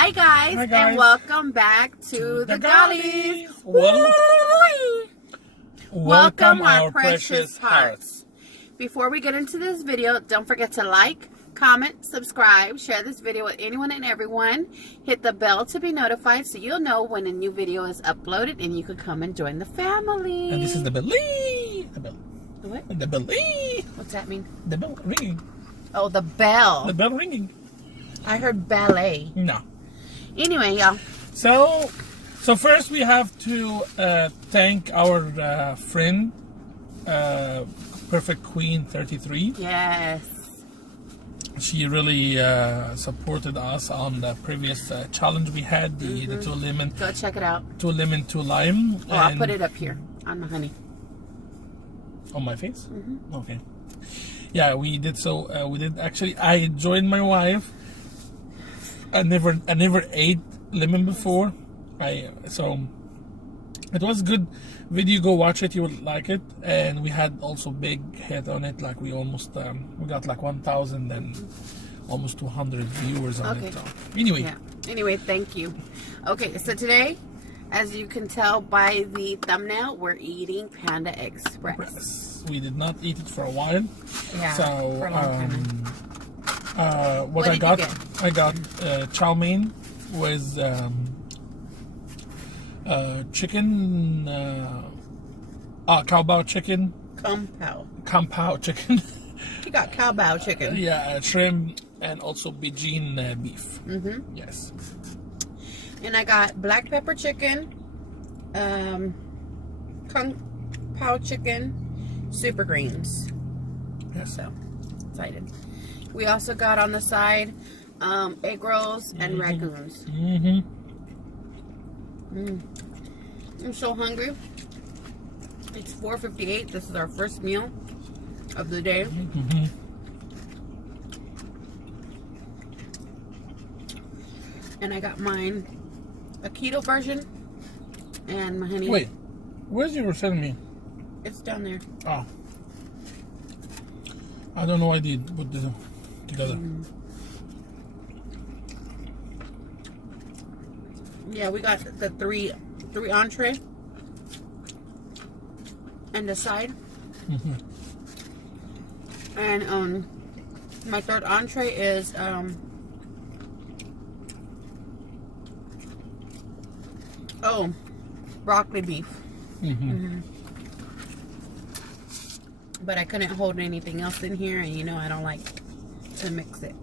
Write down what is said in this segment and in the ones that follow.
Hi guys, and welcome back to the Ghali. Welcome our precious hearts. Before we get into this video, don't forget to like, comment, subscribe, share this video with anyone and everyone. Hit the bell to be notified so you'll know when a new video is uploaded and you can come and join the family. And this is the belly. The bell. What? The belly. What's that mean? The bell ringing. Oh, the bell. The bell ringing. I heard ballet. No. Anyway, y'all. So first we have to thank our friend, Perfect Queen 33. Yes. She really supported us on the previous challenge we had, the 2 lemon. Go check it out. 2 lemon, 2 lime. Oh, I'll put it up here on my honey. On my face? Okay. Yeah, we did so. We did actually. I joined my wife. I never ate lemon before. So it was a good video. Go watch it. You would like it. And we had also big hit on it. Like we almost we got like 1,000 and almost 200 viewers on it. So anyway. Yeah. Anyway, thank you. Okay, so today, as you can tell by the thumbnail, we're eating Panda Express. We did not eat it for a while. Yeah. So for a long time. What I got chow mein with chicken, cow bao chicken. Kung pao chicken. You got cow bao chicken. Yeah, shrimp and also Beijing beef. Yes. And I got black pepper chicken, kung pao chicken, super greens. Yes. So excited. We also got on the side egg rolls and ragoons. I'm so hungry. It's 4:58. This is our first meal of the day. And I got mine a keto version and my honey. Wait, where's you were sending me? It's down there. Oh. I don't know why I did put this together. Yeah, we got the three entree and the side. And my third entree is broccoli beef. But I couldn't hold anything else in here, and you know I don't like to mix it.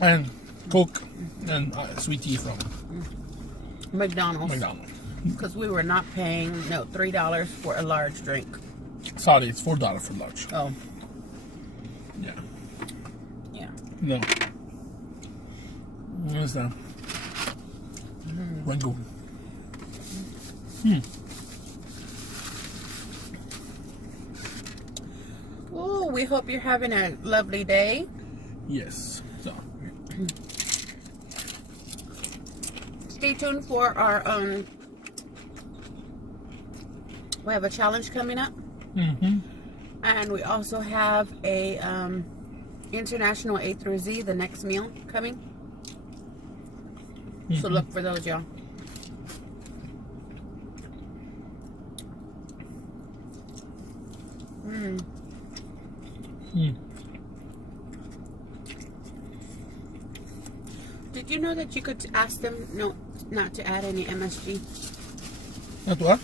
And Coke and sweet tea from McDonald's. Because we were not paying $3 for a large drink. Sorry, it's $4 for large. Oh. Yeah. Yeah. No. What's that? Rango. Oh, we hope you're having a lovely day. Yes. So. Stay tuned for our we have a challenge coming up. And we also have a international A through Z, the next meal coming. So look for those, y'all. Did you know that you could ask them not to add any MSG? Not what?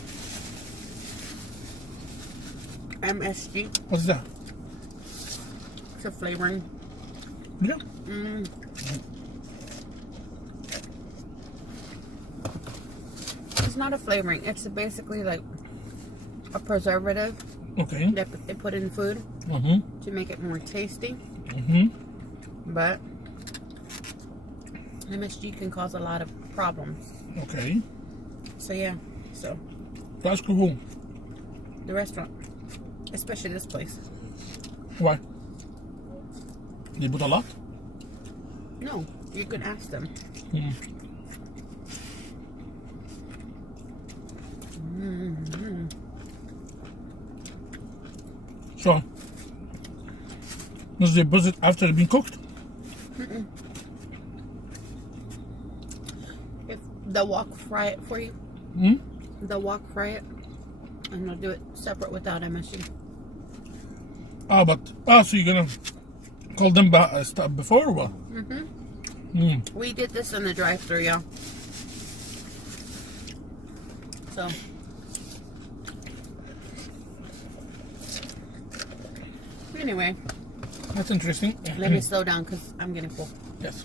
MSG. What's that? It's a flavoring. Yeah. It's not a flavoring. It's basically like a preservative. Okay. That they put in food to make it more tasty. But MSG can cause a lot of problems. Okay. So yeah. So. That's cool. The restaurant, especially this place. Why? They put a lot? No, you can ask them. So, does they put it after it's been cooked? the wok fry it for you? Hmm? The wok fry it? I'm gonna do it separate without MSG. So you're gonna call them before or what? We did this in the drive-thru, y'all. So. Anyway. That's interesting. Let me slow down because I'm getting full. Yes.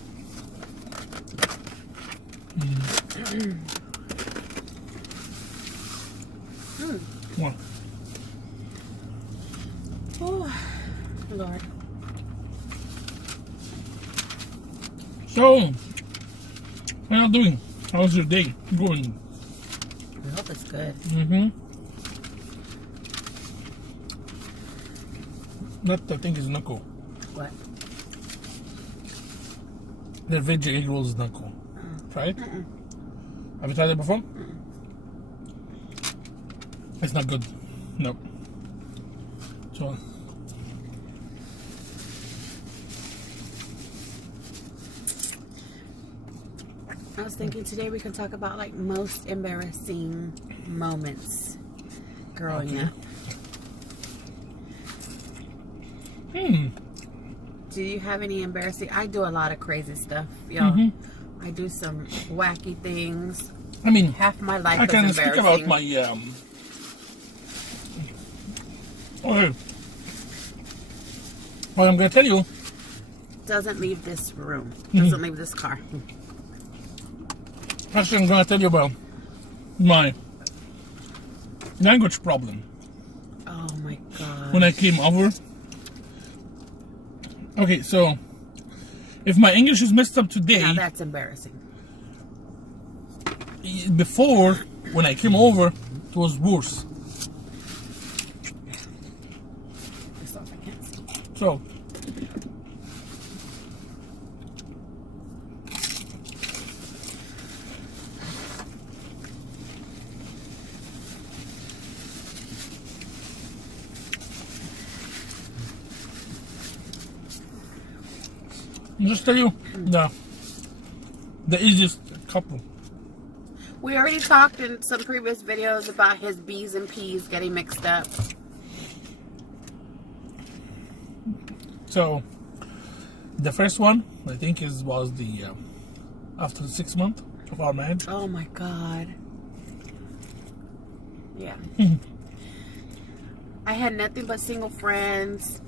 What? Oh, Lord. So, what are you doing? How's your day going? I hope it's good. That I think is knuckle. What? The veggie egg rolls is knuckle. Try it? Have you tried it before? It's not good. No. So. I was thinking today we could talk about like most embarrassing moments growing up. Do you have any embarrassing? I do a lot of crazy stuff, y'all. I do some wacky things. I mean, half my life I is can embarrassing. speak about my okay. What I'm gonna tell you doesn't leave this room. Doesn't leave this car. Actually, I'm gonna tell you about my language problem. Oh my god. When I came over. Okay, so if my English is messed up today, now that's embarrassing. Before, when I came over, it was worse. I can't see. So, I'll just tell you the easiest couple. We already talked in some previous videos about his B's and P's getting mixed up. So, the first one, I think, was the after the 6 months of our marriage. Oh my god. Yeah. I had nothing but single friends.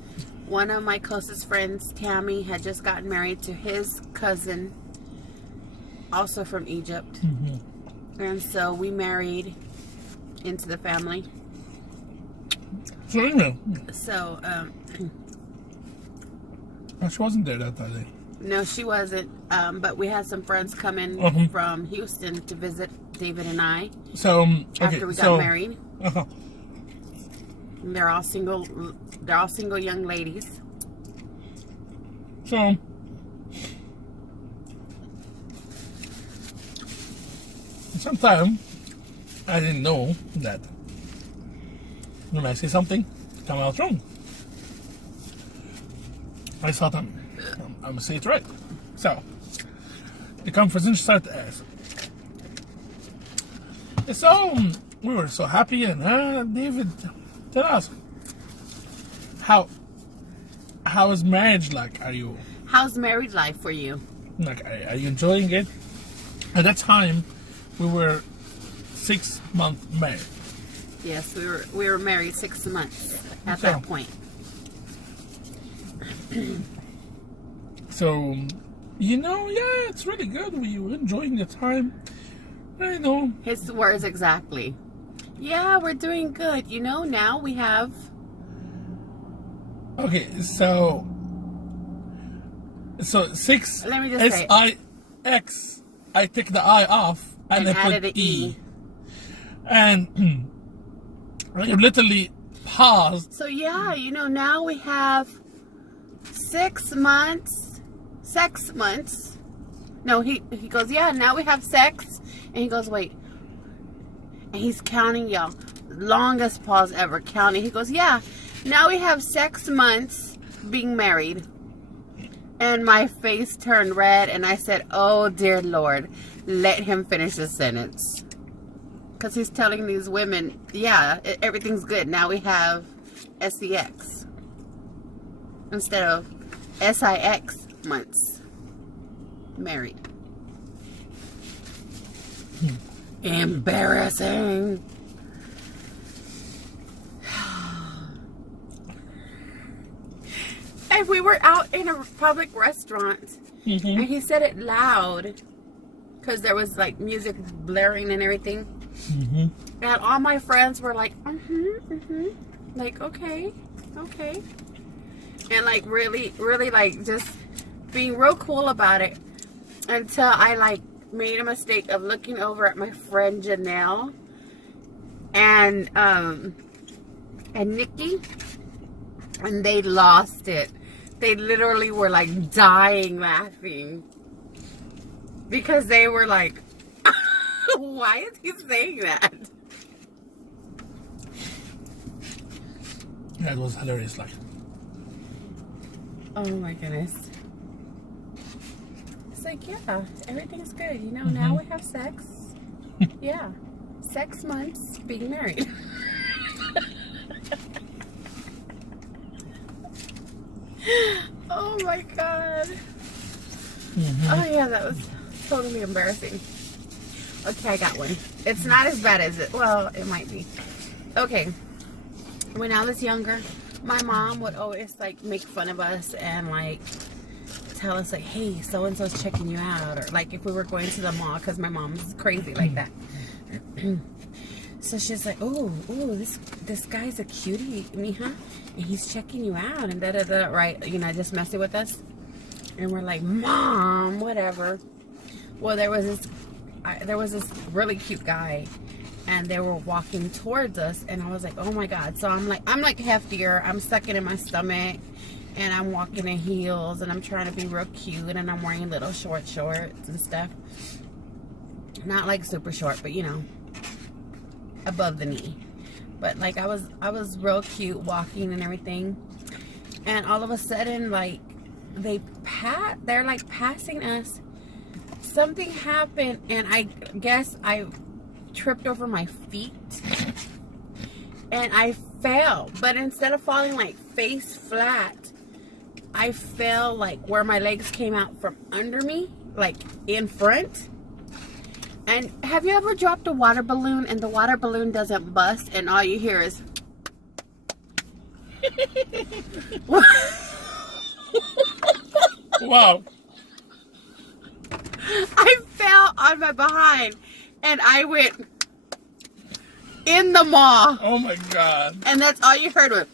One of my closest friends, Tammy, had just gotten married to his cousin, also from Egypt. And so we married into the family. So anyway, So, she wasn't there that day. no, she wasn't. But we had some friends come in from Houston to visit David and I. So after we got married. And they're all single. They're all single young ladies. So sometimes I didn't know that when I say something, it come out wrong. I thought I'm gonna say it right. So the conversation started as so we were so happy, and David, tell us how is marriage like? How's married life for you? Like, are you enjoying it? At that time, we were 6 months married. Yes, we were married 6 months at that point. So, it's really good. We were enjoying the time. I know. His words exactly. Yeah, we're doing good. Now we have. Okay, so 6. Let me just say. S-I-X. I take the I off and I added put an E. And I literally paused. So now we have 6 months. 6 months. No, he goes, yeah, now we have sex. And he goes, wait. And he's counting, y'all. Longest pause ever, counting. He goes, yeah, now we have 6 months being married. And my face turned red, and I said, oh, dear Lord, let him finish the sentence. Because he's telling these women, yeah, everything's good. Now we have SEX instead of SIX months married. Embarrassing. If we were out in a public restaurant and he said it loud because there was like music blaring and everything, and all my friends were like, like, okay, and like really like just being real cool about it, until I like made a mistake of looking over at my friend Janelle and Nikki, and they lost it. They literally were like dying laughing because they were like, why is he saying that? Yeah, it was hilarious. Like, oh my goodness. It's like, yeah, everything's good. You know, now we have sex. Yeah. 6 months being married. Oh my God. Oh yeah, that was totally embarrassing. Okay, I got one. It's not as bad as it, well, it might be. Okay. When I was younger, my mom would always like make fun of us and like tell us like, hey, so-and-so's checking you out, or like if we were going to the mall, because my mom's crazy like that. So she's like, oh, this guy's a cutie, mija, and he's checking you out, and da-da-da, right, you know, just messing with us. And we're like, Mom, whatever. Well, there was this really cute guy, and they were walking towards us, and I was like, oh my God. So I'm like heftier, I'm sucking in my stomach, and I'm walking in heels, and I'm trying to be real cute, and I'm wearing little shorts and stuff. Not like super short, but you know, above the knee. But like I was real cute walking and everything, and all of a sudden, like, they're like passing us. Something happened, and I guess I tripped over my feet and I fell. But instead of falling like face flat, I fell like where my legs came out from under me, like in front. And have you ever dropped a water balloon and the water balloon doesn't bust and all you hear is wow. I fell on my behind and I went in the maw. Oh my God. And that's all you heard was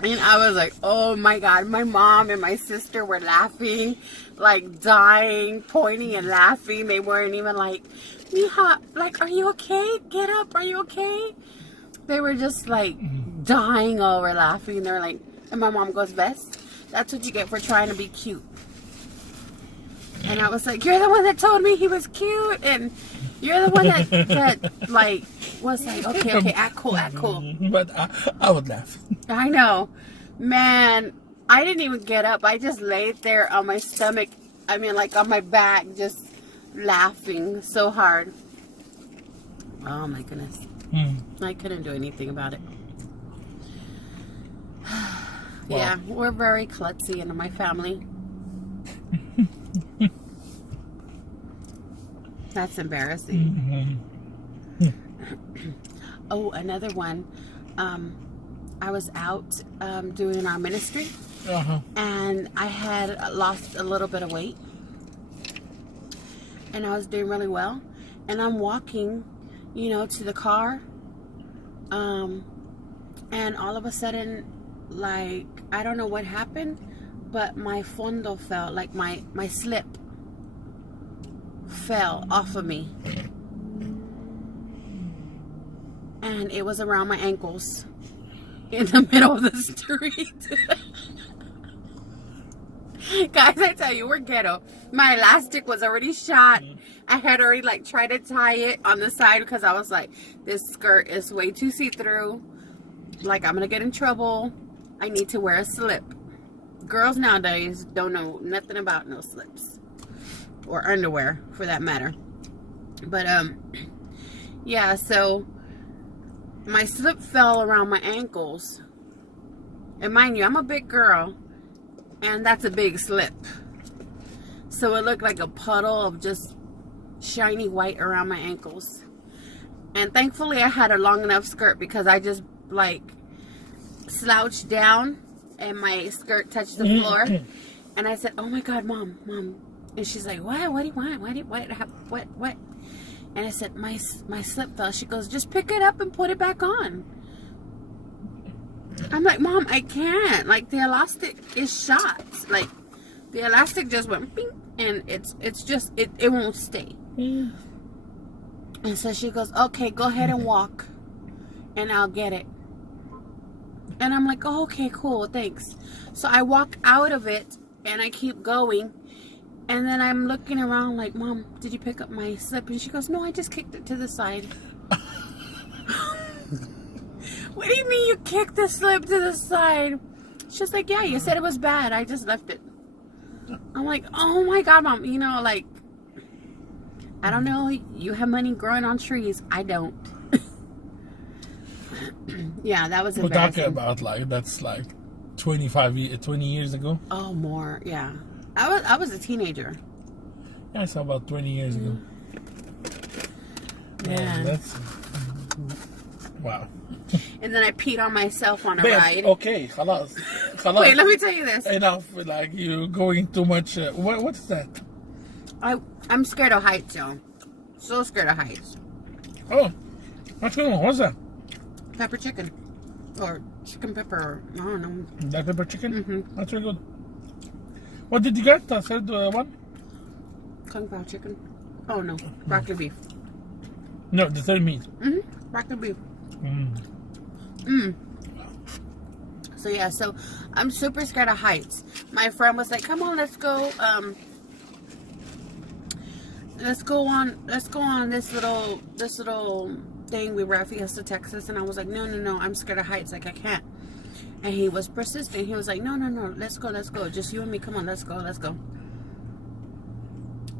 and I was like, oh my God. My mom and my sister were laughing, like dying, pointing and laughing. They weren't even like, Mija, like, are you okay? Get up, are you okay? They were just like dying over laughing. They're like, and my mom goes, Bess, that's what you get for trying to be cute. And I was like, you're the one that told me he was cute, and you're the one that like was like, okay, act cool. But I would laugh. I know, man. I didn't even get up. I just laid there on my stomach. I mean, like on my back, just laughing so hard. Oh my goodness. I couldn't do anything about it. Yeah, we're very klutzy in my family. That's embarrassing. Oh, another one. I was out doing our ministry, and I had lost a little bit of weight, and I was doing really well. And I'm walking, you know, to the car, and all of a sudden, like, I don't know what happened, but my fondo fell, like my slip fell off of me, and it was around my ankles in the middle of the street. Guys, I tell you, we're ghetto. My elastic was already shot. I had already like tried to tie it on the side because I was like, this skirt is way too see-through, like I'm gonna get in trouble. I need to wear a slip. girls nowadays don't know nothing about no slips. Or underwear, for that matter. But, yeah, so my slip fell around my ankles. And mind you, I'm a big girl. And that's a big slip. So it looked like a puddle of just shiny white around my ankles. And thankfully I had a long enough skirt because I just like slouched down and my skirt touched the floor. And I said, oh my God, Mom. And she's like, what? What do you want? What? And I said, my slip fell. She goes, just pick it up and put it back on. I'm like, Mom, I can't. Like, the elastic is shot. Like, the elastic just went bing, and it's just, it won't stay. And so she goes, okay, go ahead and walk, and I'll get it. And I'm like, oh, okay, cool, thanks. So I walk out of it, and I keep going. And then I'm looking around like, Mom, did you pick up my slip? And she goes, no, I just kicked it to the side. What do you mean you kicked the slip to the side? She's like, yeah, you said it was bad. I just left it. I'm like, oh my God, Mom. You know, like, I don't know. You have money growing on trees. I don't. Yeah, that was embarrassing. We're talking about, like, that's like 20 years ago. Oh, more, yeah. I was a teenager. Yeah, I saw about 20 years ago. Yeah. That's... Wow. And then I peed on myself on a ride. Okay, halas. Wait, let me tell you this. Enough, like, you going too much... what is that? I'm scared of heights, y'all. So scared of heights. Oh, what's going on? What's that? Pepper chicken. Or chicken pepper. I don't know. That pepper chicken? Mm-hmm. That's very good. What did you get? The third one? Kung Pao chicken. Oh, no. Broccoli beef. No, the third meat. Mm-hmm. Broccoli beef. So, yeah. So, I'm super scared of heights. My friend was like, come on, let's go on this little thing. We were at Fiesta, Texas, and I was like, no, I'm scared of heights. Like, I can't. And he was persistent. He was like, no, let's go. Just you and me. Come on, let's go.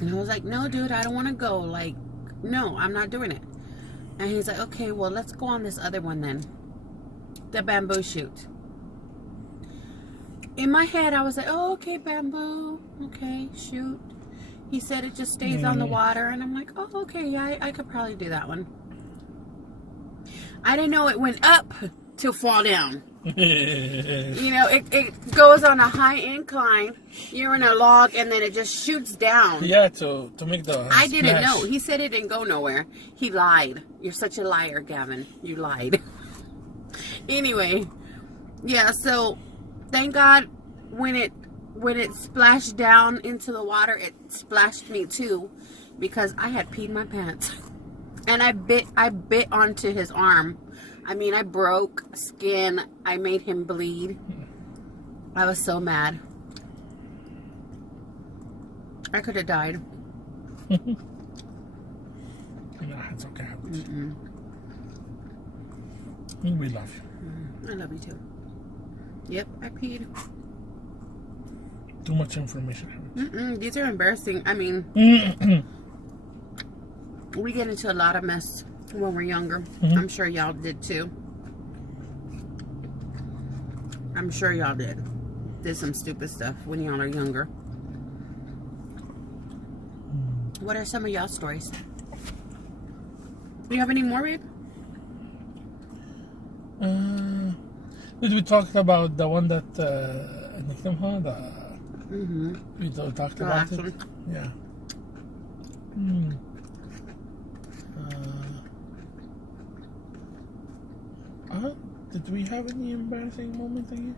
And I was like, no, dude, I don't want to go. Like, no, I'm not doing it. And he's like, okay, well, let's go on this other one then. The bamboo shoot. In my head, I was like, oh, okay, bamboo. Okay, shoot. He said it just stays on the water. And I'm like, oh, okay, yeah, I could probably do that one. I didn't know it went up to fall down. You know, it goes on a high incline. You're in a log, and then it just shoots down. Yeah, to make the I didn't know. He said it didn't go nowhere. He lied. You're such a liar, Gavin. You lied. Anyway, yeah. So, thank God when it splashed down into the water, it splashed me too, because I had peed my pants, and I bit onto his arm. I mean, I broke skin. I made him bleed. I was so mad. I could have died. Nah, it's okay. We love you. I love you too. Yep, I peed. Too much information. These are embarrassing. I mean, we get into a lot of mess when we're younger. I'm sure y'all did too. I'm sure y'all did some stupid stuff when y'all are younger. What are some of y'all's stories? Do you have any more, babe? We talked about the one that we talked about it. Yeah. Did we have any embarrassing moments again?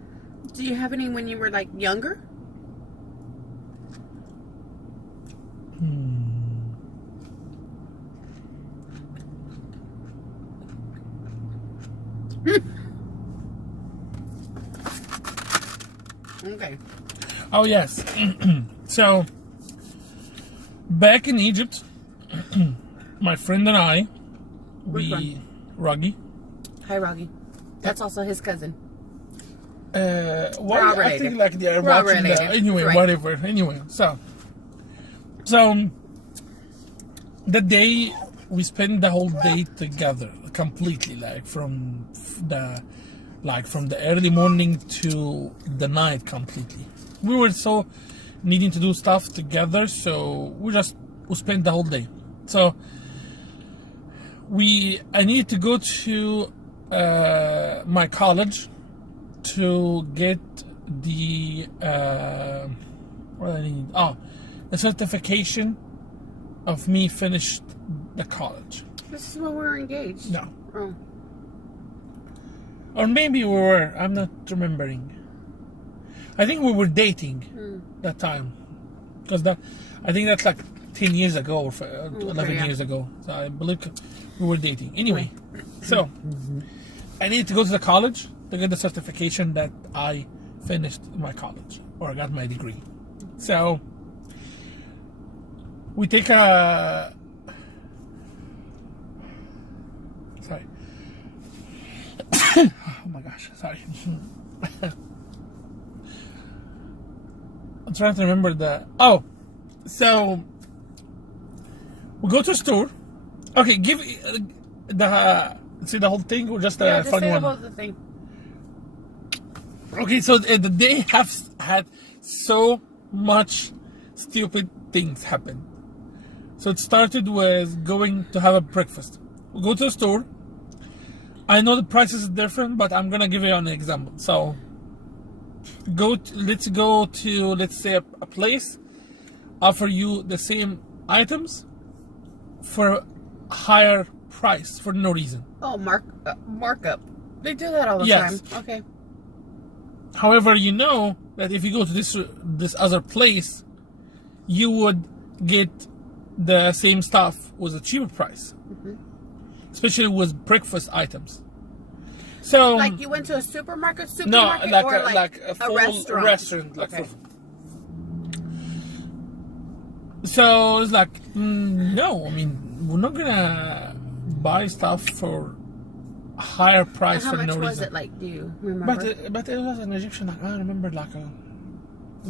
Do you have any when you were like younger? Okay. Oh yes. So back in Egypt, my friend and I, Ruggy. Hi, Ruggy. That's also his cousin. Why are you acting like they are We're all watching related. anyway, Right. whatever. Anyway, so the day we spent the whole day together completely, like from the early morning to the night completely. We were so needing to do stuff together, so we spent the whole day. So I need to go to my college to get the what I need. Oh, the certification of me finished the college. This is when we were engaged. No. Oh. Or maybe we were. I'm not remembering. I think we were dating that time, because I think that's like 10 years ago or 11 years ago. So I believe we were dating. Anyway, so I need to go to the college to get the certification that I finished my college or I got my degree. So we take a. Sorry. Oh my gosh, sorry. I'm trying to remember so we go to a store. Okay, give see the whole thing or just a Just funny say one? about the thing. Okay, so the day has had so much stupid things happen. So it started with going to have a breakfast. We go to a store. I know the prices are different, but I'm gonna give you an example. So let's go to, let's say, a place, offer you the same items for a higher price for no reason. Oh, markup. They do that all the Yes. time. Okay. However, you know that if you go to this other place, you would get the same stuff with a cheaper price, especially with breakfast items. So, Like you went to a supermarket, no, or like a full restaurant. Like okay. So it's like, no, I mean, we're not gonna buy stuff for a higher price And for no reason. how much was it? Like, do you remember? But it was an Egyptian. Like, I remember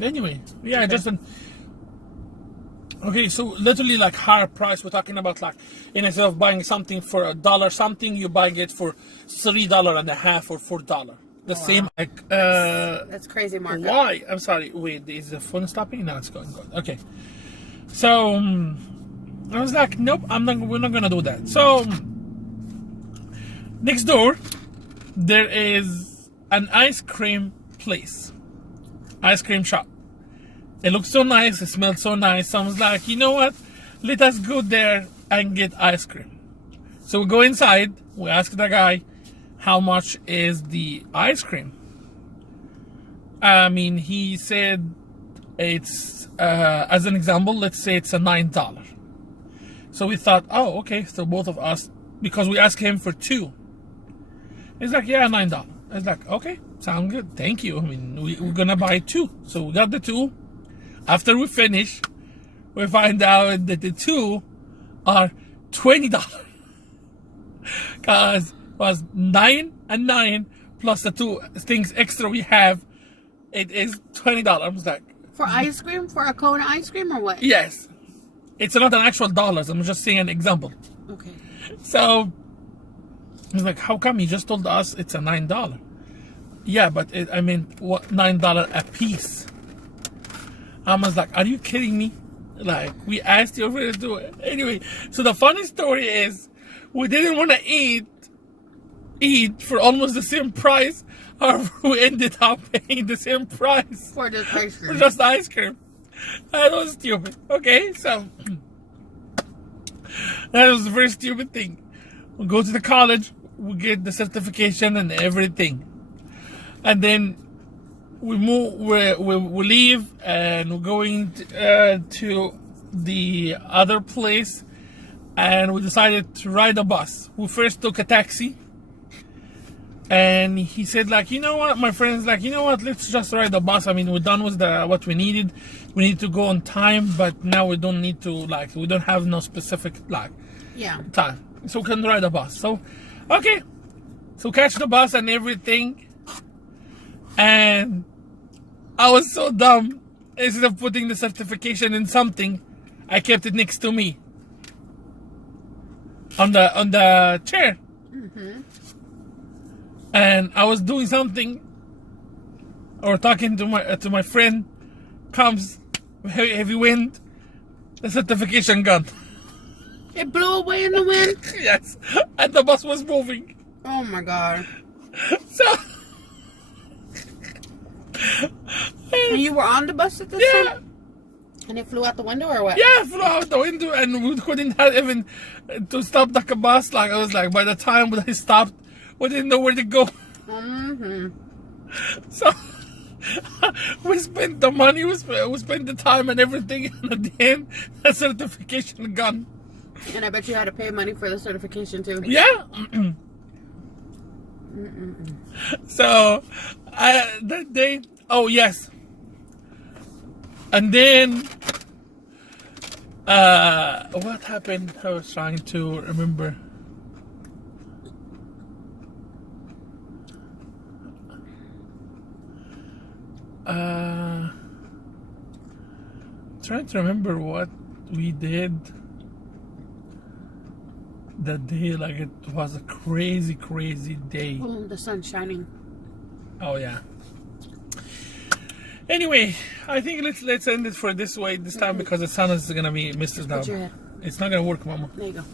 anyway, yeah, Okay. just an. Okay, so literally like higher price. We're talking about like, instead of buying something for $1 something, you buying it for $3.50 or $4. The same like. That's crazy markup. Why? I'm sorry. Wait, is the phone stopping? No, it's going good. Okay. So I was like, nope, we're not gonna do that. So next door, there is an ice cream place, ice cream shop. It looks so nice. It smells so nice. So I was like, you know what? Let us go there and get ice cream. So we go inside. We ask the guy, how much is the ice cream? I mean, he said it's, as an example, let's say it's a $9. So we thought, oh, okay. So both of us, because we asked him for two. He's like, yeah, $9. I was like, okay, sound good. Thank you. I mean, we're going to buy two. So we got the two. After we finish, we find out that the two are $20. Because it was 9 and 9 plus the two things extra we have. It is $20. I was like, For ice cream? For a cone of ice cream or what? yes. It's not an actual dollars. I'm just saying an example. Okay. So I was like, how come you just told us it's a $9? Yeah, but I mean, what, $9 a piece? I was like, are you kidding me? Like, we asked you to do it. Anyway, so the funny story is, we didn't want to eat for almost the same price. However, we ended up paying the same price For just ice for cream. just ice cream. That was stupid. Okay, so that was a very stupid thing. We go to the college, we get the certification and everything, and then we move. We leave, and we're going to the other place, and we decided to ride a bus. We first took a taxi. And he said, like, you know what, my friend's like, you know what, let's just ride the bus. I mean, we're done with what we needed. We need to go on time, but now we don't need to, like, we don't have no specific, like, time. So we can ride the bus. So, okay. So catch the bus and everything. And I was so dumb. Instead of putting the certification in something, I kept it next to me on the chair. And I was doing something or talking to my friend. Comes heavy wind, the certification gone. It blew away in the wind? Yes, and the bus was moving. Oh my God. So and you were on the bus at this time? And it flew out the window or what? Yeah, it flew out the window, and we couldn't have even to stop the bus. Like I was like, by the time they stopped, we didn't know where to go. So we spent the money, we spent the time and everything, and at the end, the certification gone. And I bet you had to pay money for the certification too. Yeah. So that day, oh yes. And then what happened? I was trying to remember. Trying to remember what we did that day. Like it was a crazy day. Oh, the sun's shining. Oh yeah. Anyway, I think let's end it for this way this time because the sun is gonna be misted now. It's not gonna work, Mama. There you go.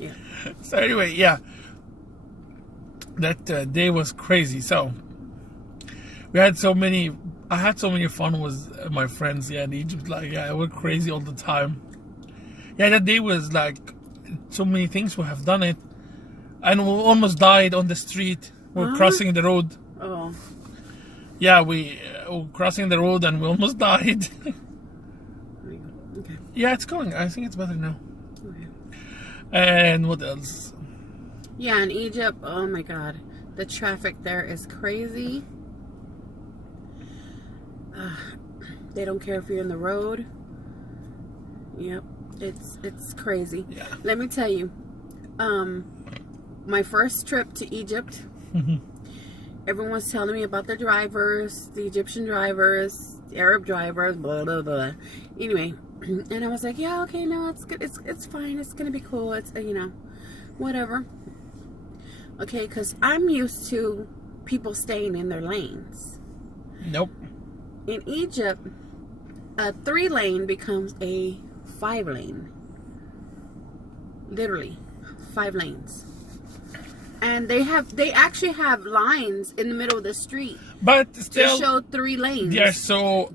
Yeah. So anyway, yeah, that day was crazy. So we had so many. I had so many fun with my friends. Yeah, in Egypt, like we're crazy all the time. Yeah, that day was like so many things. We have done it, and we almost died on the street. We're crossing the road. Oh. Yeah, we were crossing the road and we almost died. Okay. Yeah, it's going. I think it's better now. Okay. And what else? Yeah, in Egypt, oh my God, the traffic there is crazy. They don't care if you're in the road. Yep, it's crazy. Yeah. Let me tell you, my first trip to Egypt. Everyone's telling me about the drivers, the Egyptian drivers, the Arab drivers, blah blah blah. Anyway, and I was like, yeah, okay, no, it's good, it's fine, it's gonna be cool, it's whatever. Okay, because I'm used to people staying in their lanes. Nope. In Egypt, a 3-lane becomes a 5-lane. Literally, 5 lanes. And they actually have lines in the middle of the street, but still, to show 3 lanes. They are so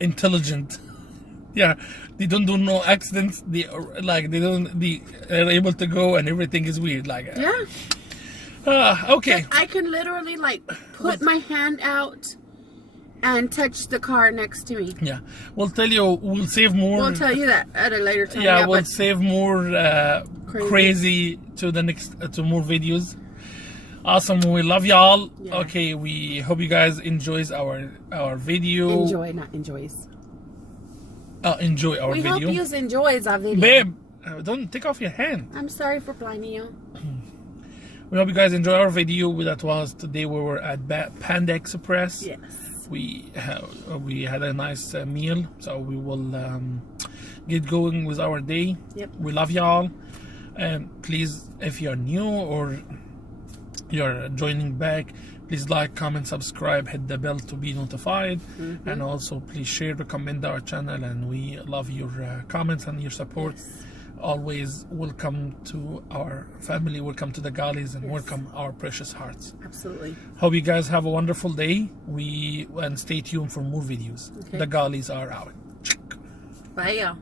intelligent. Yeah, they don't do no accidents. They are able to go, and everything is weird. Like okay. I can literally put my hand out and touch the car next to me. Yeah, we'll tell you. We'll save more. We'll tell you that at a later time. Yeah, we'll save more crazy to the next to more videos. Awesome, we love y'all. Yeah. Okay, we hope you guys enjoys our video. Enjoy, not enjoys. Enjoy our video. We hope you enjoys our video. Babe, don't take off your hand. I'm sorry for blinding you. We hope you guys enjoy our video. That was today. We were at Panda Express. Yes. We had a nice meal, so we will get going with our day. Yep. We love y'all, and please, if you're new or you're joining back, please like, comment, subscribe, hit the bell to be notified, and also please share, recommend our channel, and we love your comments and your support. Yes. Always welcome to our family, welcome to the Ghalis, and welcome our precious hearts. Absolutely. Hope you guys have a wonderful day. And stay tuned for more videos. Okay. The Ghalis are out. Bye, y'all.